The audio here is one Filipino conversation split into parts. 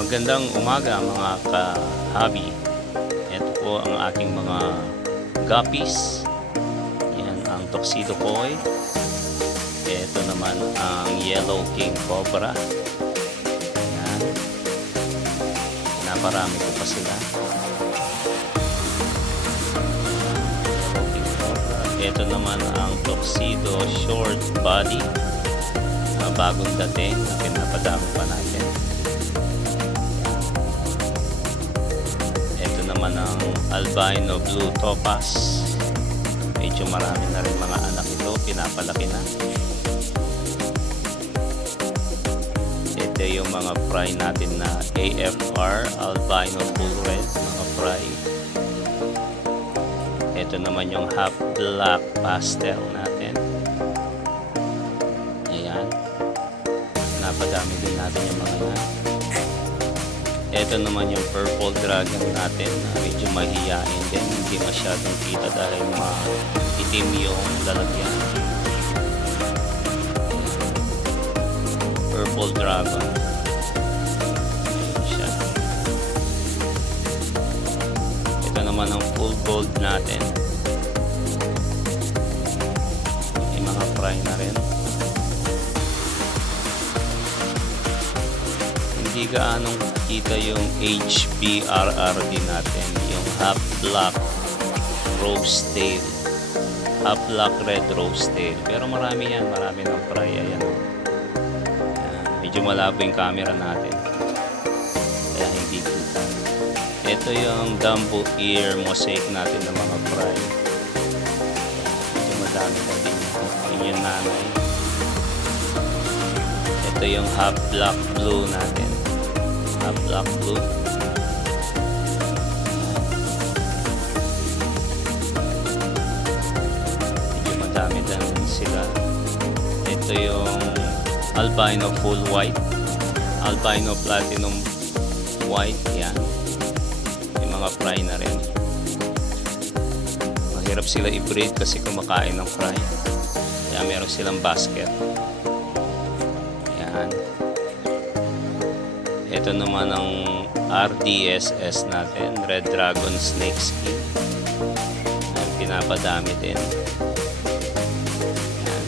Magandang umaga mga ka-hobby. Ito po ang aking mga guppies. Yan ang tuxedo koi. Ito naman ang yellow king cobra. Yan. Naparami ko pa sila. Yellow king cobra. Ito naman ang tuxedo short body. Bagong dating. Pinapadami pa natin. Naman ang albino blue topaz. Medyo marami na rin mga anak ito, pinapalaki na. Ito yung mga fry natin na AFR albino full red, mga fry. Ito naman yung half black pastel natin. Ayan, napadami din natin yung mga yan. Ito naman yung purple dragon natin na medyo mahihain din, hindi masyadong kita dahil maitim yung lalagyan. Purple dragon. Ayan siya. Ito naman ang full gold natin. May mga fry na rin. Hindi gaanong kita yung HBRRD natin, yung half black rose tail, half black red rose tail, pero marami yan, marami ng fry. Ayan. Ayan, medyo malabo yung camera natin kaya hindi kita. Ito yung Dumbo ear mosaic natin ng mga fry. Medyo madami na din yun yung nanay. Ito yung half black blue natin, half black blue. Medyo madami din sila. Ito yung albino full white, albino platinum white. Yan, may mga fry na rin. Mahirap sila i-breed kasi kumakain ng fry, kaya meron silang basket. Yan. Ito naman ang RDSS natin, Red Dragon Snake Skin. Yan, pinapadami din. Yan.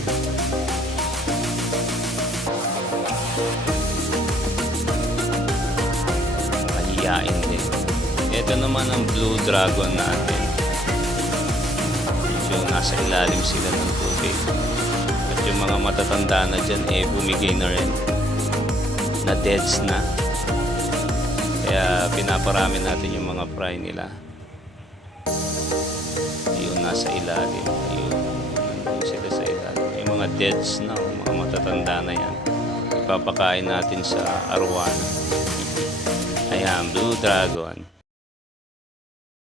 Mahihain din. Ito naman ang Blue Dragon natin. Medyo nasa ilalim sila ng tubig. At yung mga matatanda na dyan, bumigay na rin. Na deads na. Kaya pinaparami natin yung mga fry nila. Yung nasa ilalim. Yung nandun sila sa ilalim. Yung mga deads na, mga matatanda na yan. Ipapakain natin sa arwana. Ayan, Blue Dragon.